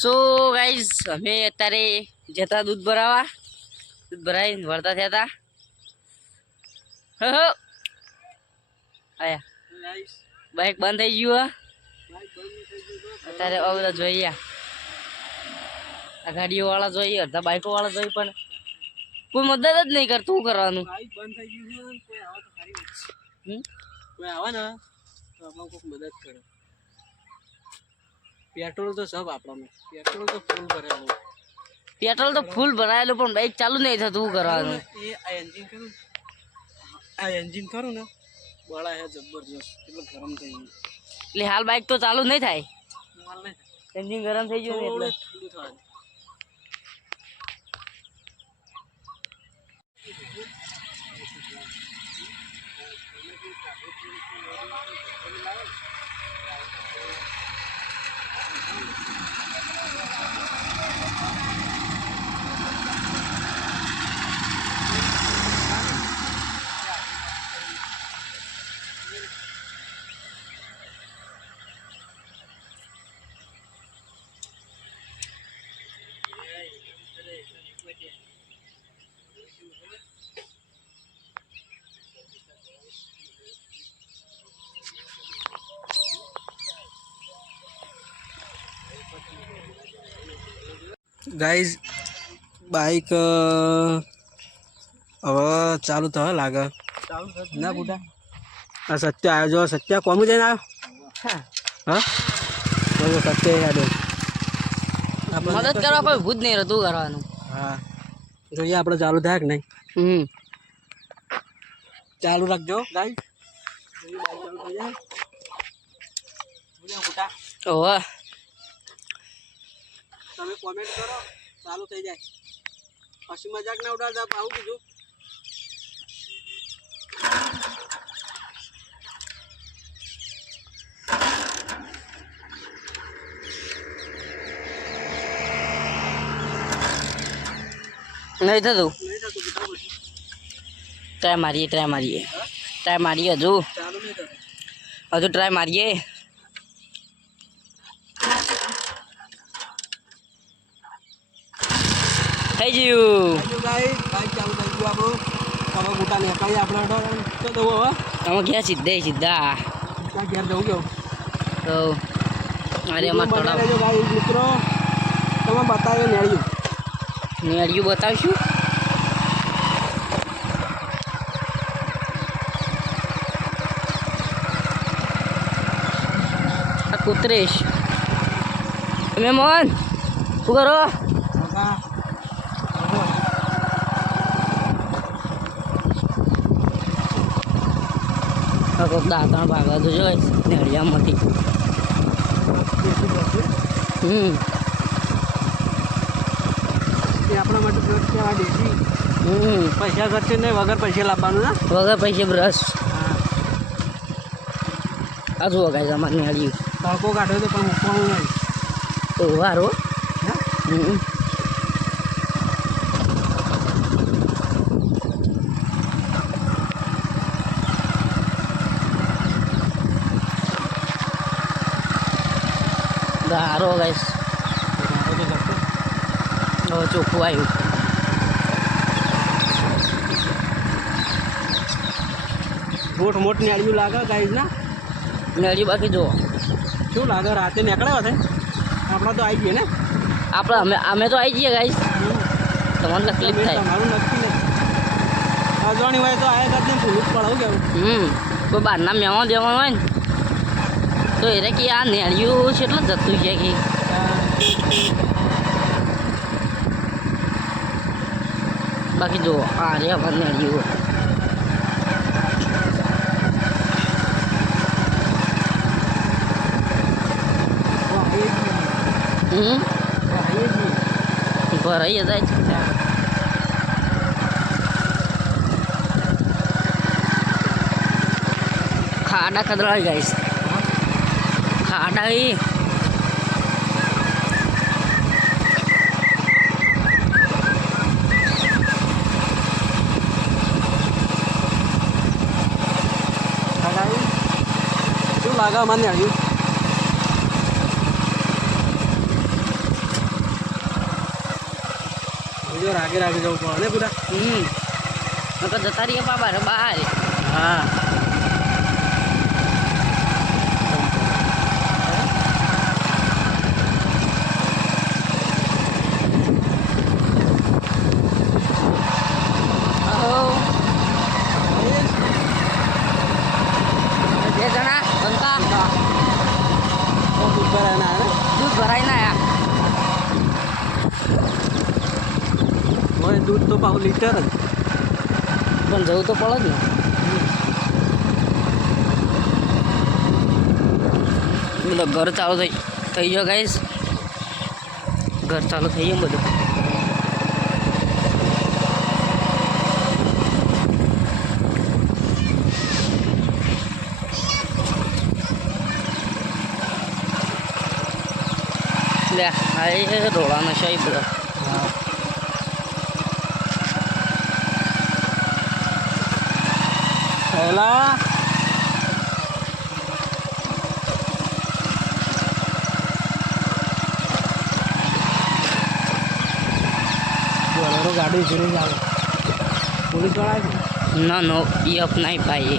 So guys અમે અત્યારે જતા દૂધ ભરાઈને વળતા થયા હતા. હો આયા બાઈક બંધ થઈ ગયું. અત્યારે બધા જોઈએ આ ગાડીઓ વાળા જોઈએ, અડધા બાઈકો વાળા જોઈએ, પણ કોઈ મદદ જ નહીં કરતું. શું કરવાનું? બંધ થઈ ગયું છે. કોઈ આવે તો સારી વાત છે. કોઈ આવે ને તો આપણે કોઈક મદદ કરે. પેટ્રોલ તો સબ આપણામાં પેટ્રોલ તો ફૂલ ભરેલું. પેટ્રોલ તો ફૂલ ભરાયેલું પણ બાઈક ચાલુ નહીં થતું. શું કરવાનું? એ આ એન્જિન કરું ને બળા હે જબરજસ્ત, એટલે ગરમ થઈ ગયું. એટલે હાલ બાઈક તો ચાલુ નહીં થાય, માલ નહીં એન્જિન ગરમ થઈ ગયું ને એટલે ઠંડુ થવાનું. ગાઈઝ બાઈક હવે ચાલુ થવા લાગે ના બુટા. આ સત્ય આવ્યો જો, સત્ય કોમું જઈને આવ્યો. હા બોલો સત્ય આવ્યો. મદદ કરવા કોઈ ભૂત નહીં રહેતું. કરવાનું હા જોઈએ આપણે ચાલુ થાય કે નહીં. ચાલુ રાખજો ગાઈઝ. ઓહ તમે કોમેન્ટ કરો ચાલુ થઈ જાય. પછી મજાક ના ઉડાડતા. આવું કીધું નહીં થતું. ટ્રાય મારીએ હજુ ચાલુ નહીં થતું. ટ્રાય મારીએ. થઈ ગયું. બાઈક ચાલુ થઈ ગયું આપણું. હવે મોટા નીકળીએ આપણે તો જવું હવે. અમે ગયા સીધા ત્યાં ઘેર જવું કેવું તો અરે અમારે તળાવ લેજો ગાઈસ મિત્રો. તમે બતાવ્યો નેળ્યું નેડિયું બતાવશું. આ કુતરેશ મહેમાન શું કરો? દાંતણ ભાગા તો જોઈ નેડિયામાંથી. એ આપણા માટે બ્રશ કહેવાય દેશી. પૈસા ખર્ચે નહીં, વગર પૈસે લાવવાનું ને. વગર પૈસે બ્રશ. હા આ જુઓ ગાય અમારે નેડિયું તડકો કાઢ્યો તો પણ મૂકવાનું નહીં. તો વારો ગારો ગાઈસ. હવે ચોખ્ખું આવ્યું. મોટ નેળિયું લાગે ગાઈસ ના. નેડિયું બાકી જુઓ શું લાગે? રાતે નીકળ્યા હતા આપણા તો આવી ગઈએ ને. અમે તો આવી જઈએ ગાઈસ. તમને તકલીફ થાય. તમારું નક્કી નથી. અજાણી હોય તો આયા કરતી ભૂલું જ પડાવું કેવું. કોઈ બહારના મહેમાન દેવાનું હોય ને તો એને કે આ નેડિયું કેટલું જતું છે કે બાકી જુઓ આ રે અમારે નેડિયું. ભરાઈ જાય છે. ખાડા ખદડા ગાઈસ. ખાડા એ શું લાગે મને આવ્યું? જો રાગે રાગે જવું પડે ને બુડા. નકર જતા રહીએ બાબા રે બહાર. હા બે જણા બંકા દૂધ ભરાય ના ને દૂધ ભરાઈને આયા. હોય દૂધ તો પાછું લીટર જ. પણ જવું તો પડે જ ને. બધું ઘર ચાલુ થઈ ગયો ગાઈસ. ઘર ચાલુ થઈ ગયું બધું. લે આ એ રોડાનો છે એ બધા. પહેલા ગાડી જોઈને આવે પોલીસ વાળા ના નો એ અપનાય ભાઈ.